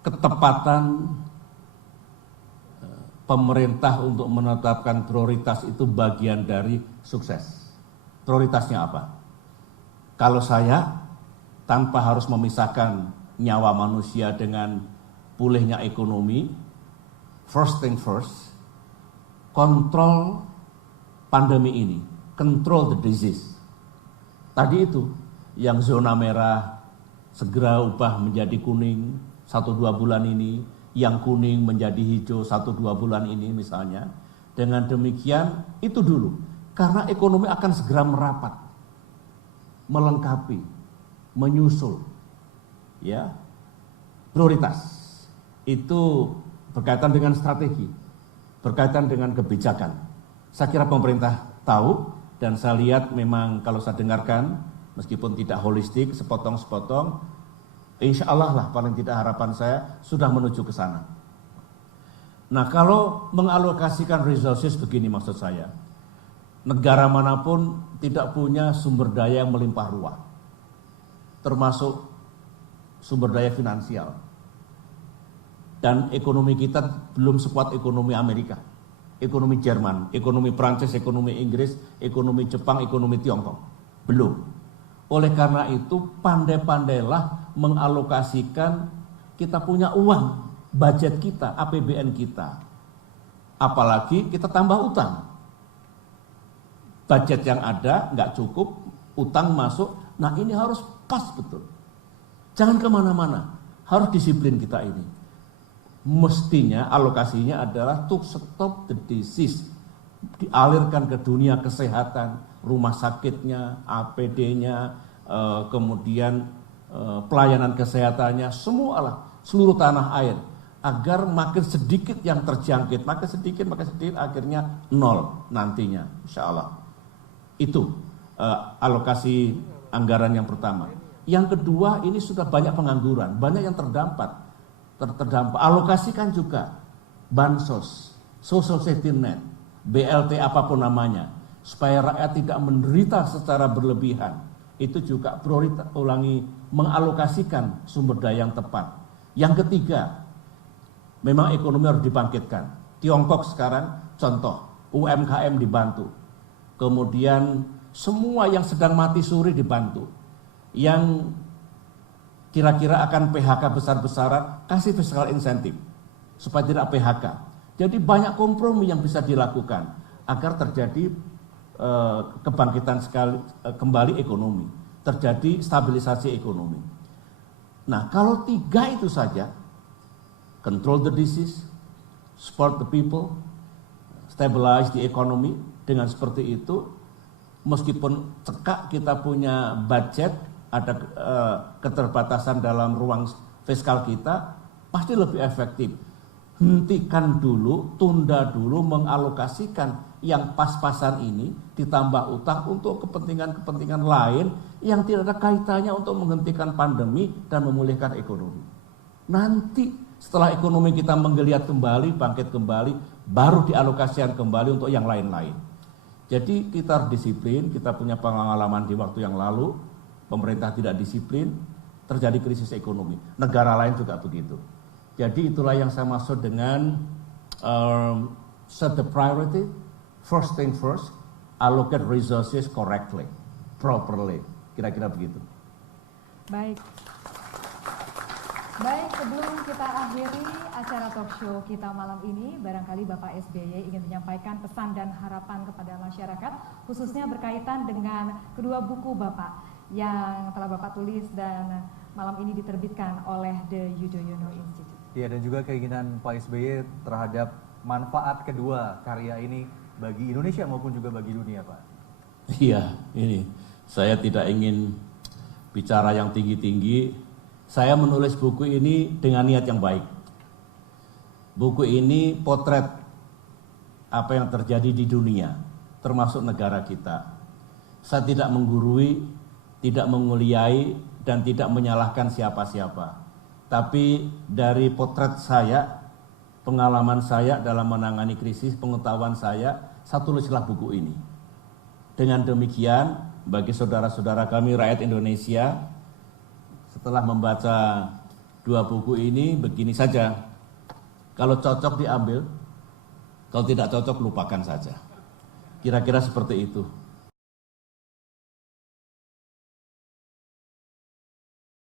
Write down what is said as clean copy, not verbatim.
ketepatan pemerintah untuk menetapkan prioritas itu bagian dari sukses. Prioritasnya apa? Kalau saya tanpa harus memisahkan nyawa manusia dengan pulihnya ekonomi, first thing first, kontrol pandemi ini, control the disease. Tadi itu, yang zona merah segera ubah menjadi kuning 1-2 bulan ini, yang kuning menjadi hijau 1-2 bulan ini misalnya. Dengan demikian itu dulu, karena ekonomi akan segera merapat, melengkapi, menyusul, ya. Prioritas itu berkaitan dengan strategi, berkaitan dengan kebijakan. Saya kira pemerintah tahu, dan saya lihat memang kalau saya dengarkan, meskipun tidak holistik, sepotong-sepotong, insya Allah lah paling tidak harapan saya sudah menuju ke sana. Nah, kalau mengalokasikan resources begini maksud saya, negara manapun tidak punya sumber daya yang melimpah ruah, termasuk sumber daya finansial. Dan ekonomi kita belum sekuat ekonomi Amerika, ekonomi Jerman, ekonomi Prancis, ekonomi Inggris, ekonomi Jepang, ekonomi Tiongkok. Belum. Oleh karena itu pandai-pandailah mengalokasikan, kita punya uang, budget kita, APBN kita. Apalagi kita tambah utang. Budget yang ada nggak cukup, utang masuk, nah ini harus pas betul. Jangan kemana-mana, harus disiplin kita ini. Mestinya alokasinya adalah to stop the disease, dialirkan ke dunia kesehatan, rumah sakitnya, APD-nya, kemudian pelayanan kesehatannya, semualah, seluruh tanah air, agar makin sedikit yang terjangkit, makin sedikit, akhirnya nol nantinya, insya Allah. Itu alokasi anggaran yang pertama. Yang kedua, ini sudah banyak pengangguran, banyak yang terdampak. Alokasikan juga bansos, social safety net, BLT apapun namanya, supaya rakyat tidak menderita secara berlebihan. Itu juga prioritas, mengalokasikan sumber daya yang tepat. Yang ketiga, memang ekonomi harus dibangkitkan. Tiongkok sekarang contoh, UMKM dibantu. Kemudian semua yang sedang mati suri dibantu. Yang kira-kira akan PHK besar-besaran, kasih fiscal insentif supaya tidak PHK. Jadi banyak kompromi yang bisa dilakukan agar terjadi kebangkitan kembali ekonomi, terjadi stabilisasi ekonomi. Nah, kalau 3 itu saja, control the disease, support the people, stabilize the economy, dengan seperti itu, meskipun cekak kita punya budget, ada keterbatasan dalam ruang fiskal kita, pasti lebih efektif. Hentikan dulu, tunda dulu mengalokasikan yang pas-pasan ini, ditambah utang untuk kepentingan-kepentingan lain yang tidak ada kaitannya untuk menghentikan pandemi dan memulihkan ekonomi. Nanti setelah ekonomi kita menggeliat kembali, bangkit kembali, baru dialokasikan kembali untuk yang lain-lain. Jadi kita harus disiplin, kita punya pengalaman di waktu yang lalu, pemerintah tidak disiplin, terjadi krisis ekonomi. Negara lain juga begitu. Jadi itulah yang saya maksud dengan set the priority, first thing first, allocate resources correctly, properly. Kira-kira begitu. Baik, sebelum kita akhiri acara talk show kita malam ini, barangkali Bapak SBY ingin menyampaikan pesan dan harapan kepada masyarakat, khususnya berkaitan dengan kedua buku Bapak yang telah Bapak tulis dan malam ini diterbitkan oleh The Yudhoyono Institute. Ya, dan juga keinginan Pak SBY terhadap manfaat kedua karya ini bagi Indonesia maupun juga bagi dunia, Pak. Iya, ini saya tidak ingin bicara yang tinggi-tinggi. Saya menulis buku ini dengan niat yang baik. Buku ini potret apa yang terjadi di dunia, termasuk negara kita. Saya tidak menggurui, tidak menguliai, dan tidak menyalahkan siapa-siapa. Tapi dari potret saya, pengalaman saya dalam menangani krisis, pengetahuan saya tulislah buku ini. Dengan demikian, bagi saudara-saudara kami rakyat Indonesia, setelah membaca Dua buku ini begini saja, kalau cocok diambil, kalau tidak cocok lupakan saja. Kira-kira seperti itu.